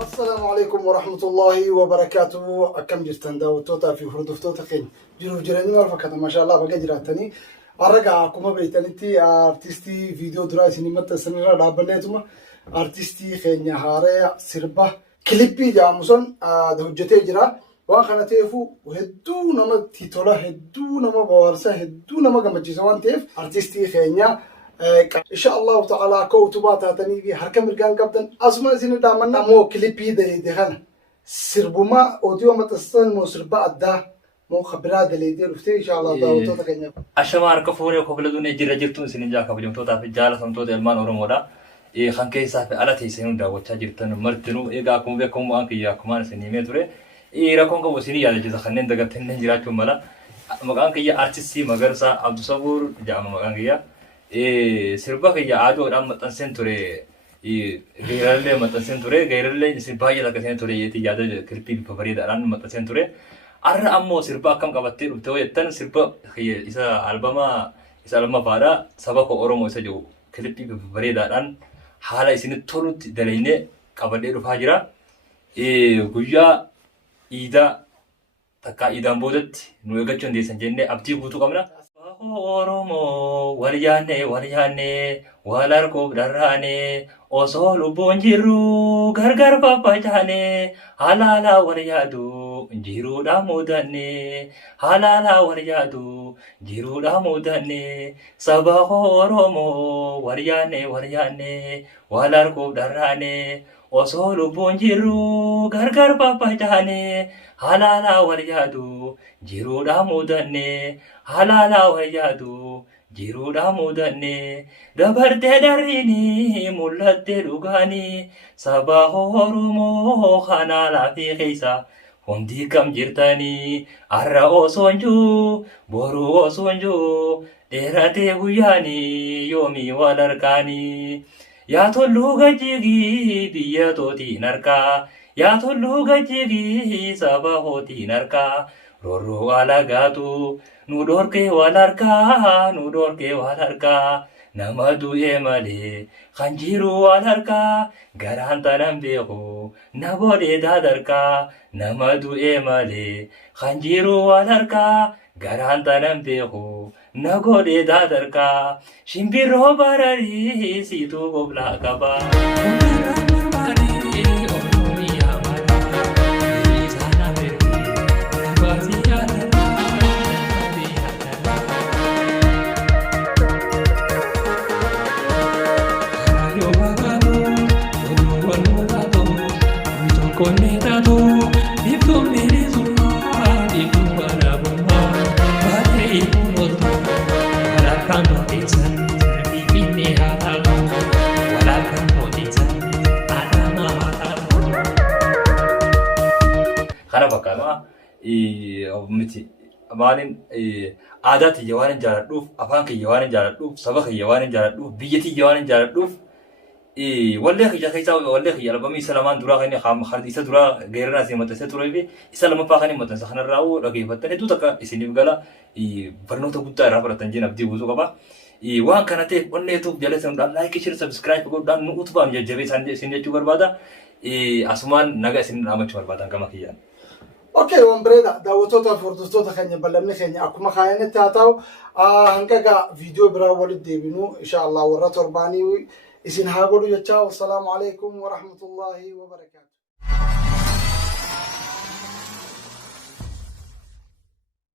السلام عليكم ورحمة الله وبركاته. أكم جرتن داوتوتا في هردفتوتا خين جرو جراني مرفقة ما شاء الله بقى جراتني أرجع كوما بيتنتي أرتستي فيديو دراي سينما سنرا دابنيتوما أرتستي خين هاري سربة كليبي جاموسون دهجتي جرا وأنا تيفو وهدو نما تيتولا هدو نما بوارسا هدو نما جمجيسوان تيف أرتستي خينيا إن شاء الله تعالى كوتبات هاتني في حركة مرجان كابتن أسمع زين دامنا مو كليبي ده خنا سربما أوديو متستن مو سربا أدا مو خبرات اللي يدير فتي إن شاء الله داوتو تكنيا أشمار كفوري وقبل دوني جرجتون سنجا قبل يوم توتا في جالة ثم توتا المان أورمودا خان كيسا في على تيسين دا وتجرتن مرتنو إيجا كم بكم أنك يا كمان سنيمة ترى ركون كم وسني على جزء خنين دقت هنن جراتهم ملا مكان كيا أرتيسي مغرسا عبد الصبور جام مكان كيا sirba kayya aadoodhaan maxxanseen ture geerallee maxxanseen ture geerallee baay'ee lakkaseen ture yeetii yaada kirpii bifa bareedaadhaan maxxanseen ture arra ammoo sirba akkam qabattee dhufte jettan sirba isa albamaa isa lammaffaadha saba koo Oromoo isa jiru kirpii bifa bareedaadhaan haala isinitti tolutti dalaynee qabadhee dhufaa jira guyyaa iidaa takkaa iidaan boodatti nu eeggachuu dandeessan jennee abdii guutuu qabna. Oromo waryaane walarko darane osoo lubbuun jiru gargar babbachaane halala waryaadu jiruudha mudanne halala waryaadu jiruudha mudanne saba Oromo waryaane walarko darane osoo lubbuun jiru gargar babbachaane halala waryaadu jiruudha mudanne halala waryaadu jiruudha mudanne dabartee darrini mul'atte dhugaani saba Oromoo kana laafii keessa hundi kam jirtani arra osonju boru osonju dheeratee guyyaani yoomii wal argaani yaa tolluu gajjigi biyya tootiin harkaa yaa tolluu gajjigi saba hootiin harkaa rorroo alagaatu nu dhorkee wal harkaa nama du'ee malee kan jiru wal harkaa garaan tanan beeku na boodee daadarkaa nama du'ee malee kan jiru wal harkaa garaan tanan beeku na godhee daadarkaa shimbirroo bararii siituu qoblaa qabaa. Kana fakkaata miti maalin aadaa tiyya waan hin jaaladhuuf afaan kiyya waan hin jaaladhuuf saba kiyya waan hin jaaladhuuf biyya tiyya waan hin jaaladhuuf wallee kiyya keessaa wallee kiyya albamii isa lamaan duraa kan isa duraa geerarraa isin maxxansee turee fi isa lamaffaa kan hin maxxansa kanarraa dhageeffattan hedduu takka isiniif gala barnoota guddaa irraa fudhatan jeen abdii guutuu qaba. Waan kana ta'eef onneetuuf jala isaaniidhaan laayikii shir sabskiraayib godhuudhaan nu utubaan jajjabee isin jechuu barbaada. Asumaan naga isin dhaamachuu barbaadan gama kiyyaan. اوكي ومبريدا داوتوتا فوردوستوتا خانيا بلمني خانيا اكما خاينة تاتاو هنكاكا فيديو برا ولد ديبينو ان شاء الله ورا ترباني اسين هاقولو يتشاو السلام عليكم ورحمة الله وبركاته.